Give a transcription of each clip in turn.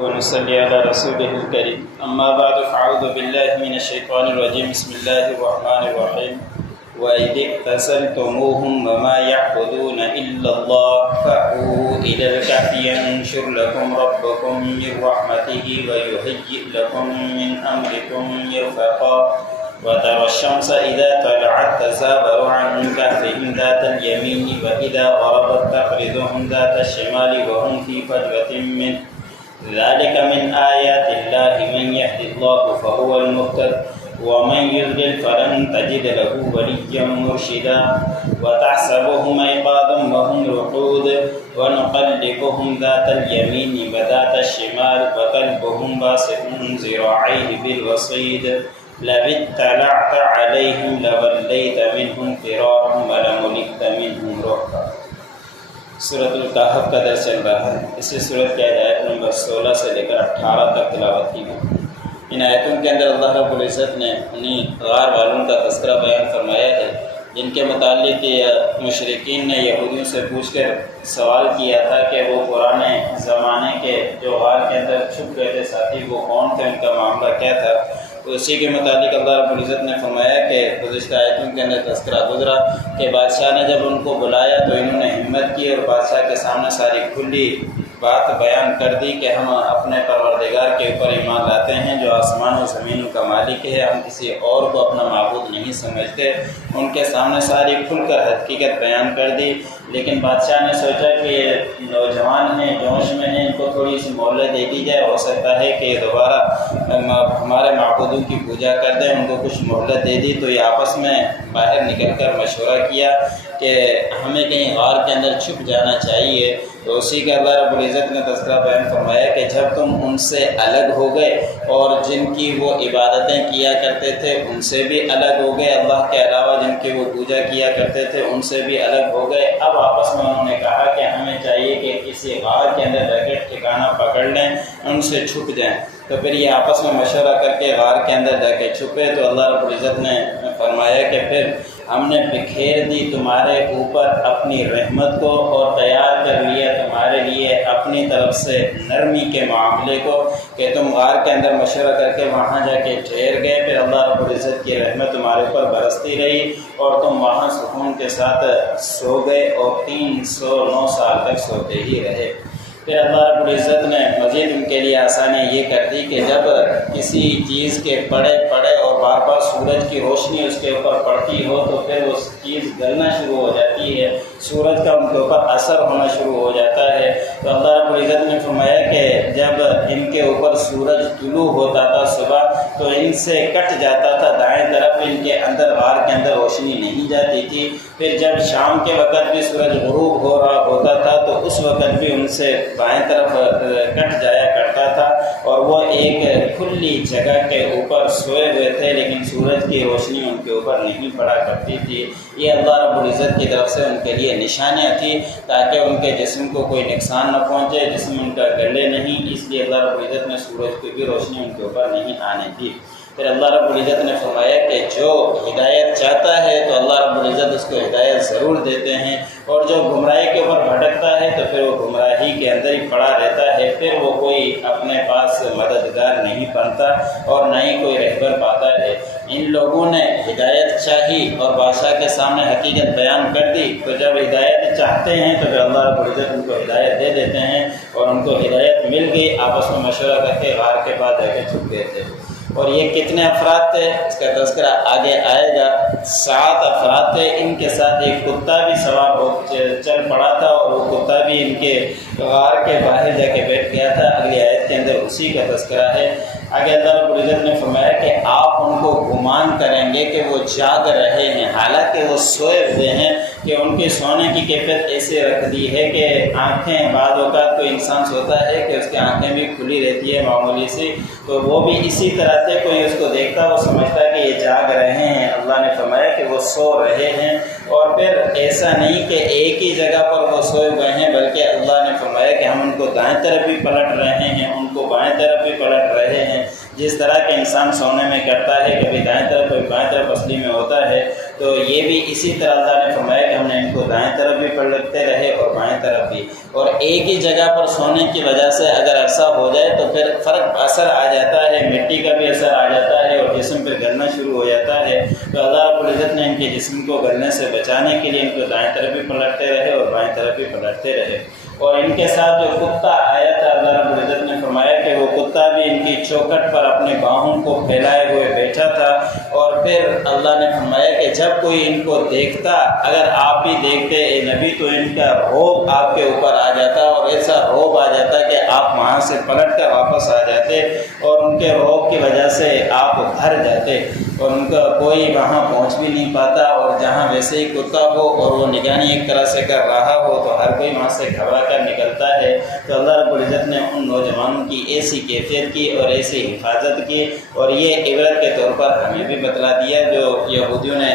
ونصلي على رسوله الكريم أما بعد فأعوذ بالله من الشيطان الرجيم بسم الله الرحمن الرحيم وإذ اعتزلتموهم وما يعبدون إلا الله فأووا إلى الكهف ينشر لكم ربكم من رحمته ويهيئ لكم من أمركم مرفقا وترى الشمس إذا طلعت تزاور عن كهفهم ذات اليمين وإذا غربت تقرضهم ذات الشمال وهم في فجوة منه ذلك من آيات الله من يهد الله فهو المهتد ومن يضلل فلن تجد له وليا مرشدا وتحسبهم أيقاظا وهم رقود ونقلبهم ذات اليمين وذات الشمال وقلبهم باسط ذراعيه بالوصيد لو اطلعت عليهم لوليت منهم فرارا ولملئت منهم رعبا۔ سورۃ الکہف کا درس چل رہا ہے۔ اسی سورت کی آیت نمبر 16 سے لے کر 18 تک تلاوت کی گئی۔ ان آیتوں کے اندر اللہ رب العزت نے انہیں غار والوں کا تذکرہ بیان فرمایا ہے جن کے متعلق مشرکین نے یہودیوں سے پوچھ کر سوال کیا تھا کہ وہ پرانے زمانے کے جو غار کے اندر چھپ گئے تھے ساتھی وہ کون تھے، ان کا معاملہ کیا تھا۔ تو اسی کے متعلق اللہ رب العزت نے فرمایا کہ گزشتہ آیتوں کے اندر تذکرہ گزرا کہ بادشاہ نے جب ان کو بلایا تو انہوں نے ہمت کی اور بادشاہ کے سامنے ساری کھلی بات بیان کر دی کہ ہم اپنے پروردگار کے اوپر ایمان لاتے ہیں جو آسمان و زمینوں کا مالک ہے، ہم کسی اور کو اپنا معبود نہیں سمجھتے۔ ان کے سامنے ساری کھل کر حقیقت بیان کر دی، لیکن بادشاہ نے سوچا کہ یہ نوجوان ہیں، جوش میں ہیں، ان کو تھوڑی سی مہلت دے دی جائے، ہو سکتا ہے کہ دوبارہ ہمارے معبودوں کی پوجا کر دیں۔ ان کو کچھ مہلت دے دی تو یہ آپس میں باہر نکل کر مشورہ کیا کہ ہمیں کہیں غار کے اندر چھپ جانا چاہیے۔ تو اسی کا اللہ رب العزت نے تذکرہ بیان فرمایا کہ جب تم ان سے الگ ہو گئے اور جن کی وہ عبادتیں کیا کرتے تھے ان سے بھی الگ ہو گئے، اللہ کے علاوہ جن کی وہ پوجا کیا کرتے تھے ان سے بھی الگ ہو گئے، اب آپس میں انہوں نے کہا کہ ہمیں چاہیے کہ کسی غار کے اندر جا کے ٹھکانہ پکڑ لیں، ان سے چھپ جائیں۔ تو پھر یہ آپس میں مشورہ کر کے غار کے اندر جا کے چھپے تو اللہ رب العزت نے فرمایا کہ پھر ہم نے بکھیر دی تمہارے اوپر اپنی رحمت کو اور تیار کر لیا تمہارے لیے اپنی طرف سے نرمی کے معاملے کو کہ تم غار کے اندر مشورہ کر کے وہاں جا کے ٹھہر گئے، پھر اللہ رب العزت کی رحمت تمہارے اوپر برستی رہی اور تم وہاں سکون کے ساتھ سو گئے اور 309 سال تک سوتے ہی رہے۔ پھر اللہ رب العزت نے مزید ان کے لیے آسانی یہ کر دی کہ جب کسی چیز کے پڑے اور بار بار سورج کی روشنی اس کے اوپر پڑتی ہو تو پھر وہ چیز گلنا شروع ہو جاتی ہے، سورج کا ان کے اوپر اثر ہونا شروع ہو جاتا ہے۔ تو اللہ رب العزت نے فرمایا کہ جب ان کے اوپر سورج طلوع ہوتا تھا صبح تو ان سے کٹ جاتا تھا دائیں طرف، ان کے اندر غار کے اندر روشنی نہیں جاتی تھی۔ پھر جب شام کے وقت بھی سورج غروب ہو رہا ہوتا تھا تو اس وقت بھی ان سے بائیں طرف کٹ جایا کرتا تھا اور وہ ایک کھلی جگہ کے اوپر سوئے ہوئے تھے لیکن سورج کی روشنی ان کے اوپر نہیں پڑا کرتی تھی۔ یہ اللہ رب العزت کی طرف سے ان کے لیے نشانیاں تھیں تاکہ ان کے جسم کو کوئی نقصان نہ پہنچے، جسم ان کا گلے نہیں، اس لیے اللہ رب العزت نے سورج کی بھی روشنی ان کے اوپر نہیں آنے دی۔ پھر اللہ رب العزت نے فرمایا کہ جو ہدایت چاہتا ہے تو اللہ رب العزت اس کو ہدایت ضرور دیتے ہیں اور جو گمراہی کے اوپر بھٹکتا ہے تو پھر وہ گمراہی کے اندر ہی پڑا رہتا ہے، پھر وہ کوئی اپنے پاس مددگار نہیں بنتا اور نہ ہی کوئی رہبر پاتا ہے۔ ان لوگوں نے ہدایت چاہی اور بادشاہ کے سامنے حقیقت بیان کر دی تو جب ہدایت چاہتے ہیں تو پھر اللہ رب العزت ان کو ہدایت دے دیتے ہیں اور ان کو ہدایت مل گئی، آپس میں مشورہ کر کے غار کے بعد جا کے چھپ گئے تھے۔ اور یہ کتنے افراد تھے اس کا تذکرہ آگے آئے گا۔ 7 افراد تھے، ان کے ساتھ ایک کتا بھی سوار ہو چل پڑا تھا اور وہ کتا بھی ان کے غار کے باہر جا کے بیٹھ گیا تھا۔ اگلی آیت کے اندر اسی کا تذکرہ ہے۔ آگے اللہ رب العزت نے فرمایا کہ آپ ان کو گمان کریں گے کہ وہ جاگ رہے ہیں حالانکہ وہ سوئے ہوئے ہیں، کہ ان کے سونے کی کیفیت ایسے رکھ دی ہے کہ آنکھیں بعض اوقات کوئی انسان سوتا ہے کہ اس کی آنکھیں بھی کھلی رہتی ہے معمولی سی، تو وہ بھی اسی طرح سے کوئی اس کو دیکھتا وہ سمجھتا کہ یہ جاگ رہے ہیں۔ اللہ نے فرمایا کہ وہ سو رہے ہیں اور پھر ایسا نہیں کہ ایک ہی جگہ پر وہ سوئے ہوئے ہیں بلکہ اللہ نے فرمایا کہ ہم ان کو دائیں طرف بھی پلٹ رہے ہیں، ان کو بائیں طرف بھی پلٹ رہے ہیں۔ جس طرح کے انسان سونے میں کرتا ہے کبھی دائیں طرف کبھی بائیں طرف اصلی میں ہوتا ہے، تو یہ بھی اسی طرح اللہ نے فرمایا کہ ہم نے ان کو دائیں طرف بھی پلٹتے رہے اور بائیں طرف بھی، اور ایک ہی جگہ پر سونے کی وجہ سے اگر عرصہ ہو جائے تو پھر فرق اثر آ جاتا ہے، مٹی کا بھی اثر آ جاتا ہے اور جسم پہ گلنا شروع ہو جاتا ہے۔ تو اللہ رب العزت نے ان کے جسم کو گلنے سے بچانے کے لیے ان کو دائیں طرف بھی پلٹتے رہے اور بائیں طرف بھی پلٹتے رہے۔ اور ان کے ساتھ جو کتا آیا تھا، اللہ رب العزت نے فرمایا کہ وہ کتا بھی ان کی چوکھٹ پر اپنے باہوں کو پھیلائے ہوئے بیٹھا تھا، اور پھر اللہ نے فرمایا کہ جب کوئی ان کو دیکھتا، اگر آپ بھی دیکھتے اے نبی، تو ان کا رعب آپ کے اوپر آ جاتا اور ایسا رعب آ جاتا کہ آپ وہاں سے پلٹ کر واپس آ جاتے اور ان کے رعب کی وجہ سے آپ بھر جاتے اور ان کا کوئی وہاں پہنچ بھی نہیں پاتا، اور جہاں ویسے ہی کتا ہو اور وہ نگرانی ایک طرح سے کر رہا ہو تو ہر کوئی وہاں سے گھبرا کر نکلتا ہے۔ تو اللہ رب العزت نے ان نوجوانوں کی ایسی کیفیت کی اور ایسی حفاظت کی، اور یہ عبرت کے طور پر ہمیں بھی بتلا دیا جو یہودیوں نے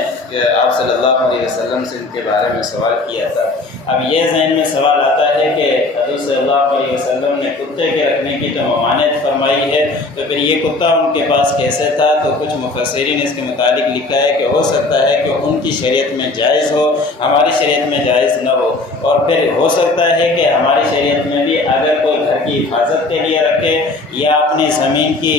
آپ صلی اللہ علیہ وسلم سے ان کے بارے میں سوال کیا تھا۔ اب یہ ذہن میں سوال آتا ہے کہ حضور صلی اللہ علیہ وسلم نے کتے کے رکھنے کی تو ممانعت فرمائی ہے، تو پھر یہ کتا ان کے پاس کیسے تھا؟ تو کچھ مفسرین نے اس کے متعلق لکھا ہے کہ ہو سکتا ہے کہ ان کی شریعت میں جائز ہو، ہماری شریعت میں جائز نہ ہو، اور پھر ہو سکتا ہے کہ ہماری شریعت میں بھی اگر کوئی گھر کی حفاظت کے لیے رکھے یا اپنی زمین کی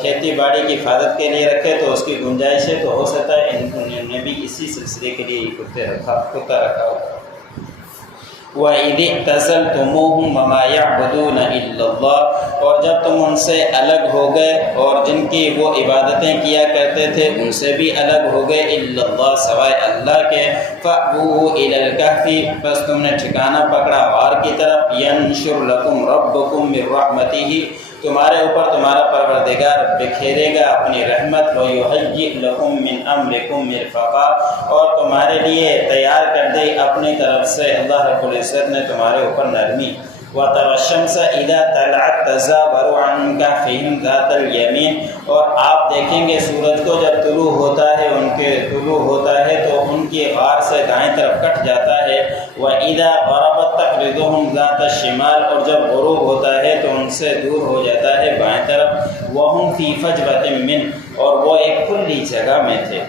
کھیتی باڑی کی حفاظت کے لیے رکھے تو اس کی گنجائش ہے، تو ہو سکتا ہے انہوں نے بھی اسی سلسلے کے لیے کتا رکھا ہو۔ وَإِذِ اعْتَزَلْتُمُوهُمْ وَمَا يَعْبُدُونَ إِلَّا اللَّهَ، اور جب تم ان سے الگ ہو گئے اور جن کی وہ عبادتیں کیا کرتے تھے ان سے بھی الگ ہو گئے، إِلَّا اللَّهَ سوائے اللہ کے، فَأْوُوا إِلَى الْكَهْفِ، بس تم نے ٹھکانہ پکڑا غار کی طرف، يَنشُرْ لَكُمْ رَبُّكُمْ مِنْ رَحْمَتِهِ، تمہارے اوپر تمہارا پروردگار بکھیرے گا اپنی رحمت، وَيُهَيِّئْ لَكُم مِّنْ أَمْرِكُم مِّرْفَقًا، اور تمہارے لیے تیار کر دے اپنی طرف سے اللہ رب العزت نے تمہارے اوپر نرمی۔ وَتَرَى الشَّمْسَ إِذَا طَلَعَتْ تَزَاوَرُ عَنْ كَهْفِهِمْ ذَاتَ الْيَمِينِ، اور آپ دیکھیں گے سورج کو جب طلوع ہوتا ہے تو ان کی غار سے دائیں طرف کٹ جاتا ہے، وَإِذَا غَرَبَتْ تَقْرِضُهُمْ ذَاتَ الشِّمَالِ، اور جب غروب ہوتا ہے تو ان سے دور ہو جاتا ہے بائیں طرف، وَهُمْ فِي فَجْوَةٍ مِّنْهُ، اور وہ ایک کھلی جگہ میں تھے۔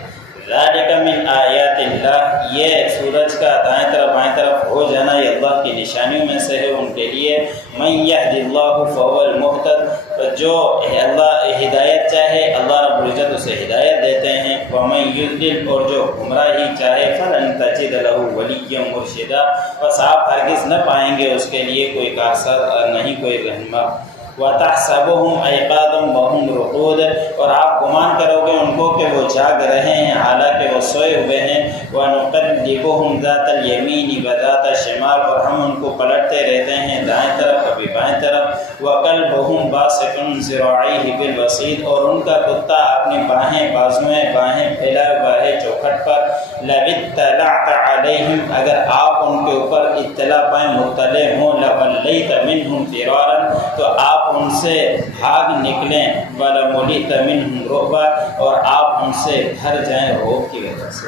ذَلِكَ مِنْ آیَاتِ اللَّهِ، یہ سورج کا دائیں طرف بائیں طرف ہو جانا یہ اللہ کی نشانیوں میں سے ہے ان کے لیے۔ مَن يَهْدِ اللَّهُ فَهُوَ الْمُهْتَدِ، جو اللہ ہدایت چاہے اللہ رب العزت اسے ہدایت دیتے ہیں، وَمَن يُضْلِلْ، اور جو گمراہی چاہے فَلَن تَجِدَ لَهُ وَلِيًّا مُرْشِدًا، بس آپ ہرگز نہ پائیں گے اس کے لیے کوئی کارساز نہیں، کوئی رہنما۔ وَتَحْسَبُهُمْ أَيْقَاظًا وَهُمْ رُقُودٌ، اور آپ گمان کرو گے ان کو کہ وہ جاگ رہے ہیں حالانکہ وہ سوئے ہوئے ہیں۔ وَنُقَلِّبُهُمْ ذَاتَ الْيَمِينِ وَذَاتَ الشِّمَالِ، اور ہم ان کو پلٹتے رہتے ہیں دائیں طرف کبھی بائیں طرف۔ وَكَلْبُهُمْ بَاسِطٌ ذِرَاعَيْهِ بِالْوَصِيدِ، اور ان کا کتا اپنی باہیں پھیلا ہوا ہے چوکھٹ پر۔ لَوِ اطَّلَعْتَ عَلَيْهِمْ، اگر آپ ان کے اوپر اطلاع پائیں مطلع ہوں، لَوَلَّيْتَ مِنْهُمْ فِرَارًا، تو آپ ان سے بھاگ نکلیں، وَلَمُلِئْتَ مِنْهُمْ رُعْبًا، اور آپ ان سے بھر جائیں رعب کی وجہ سے۔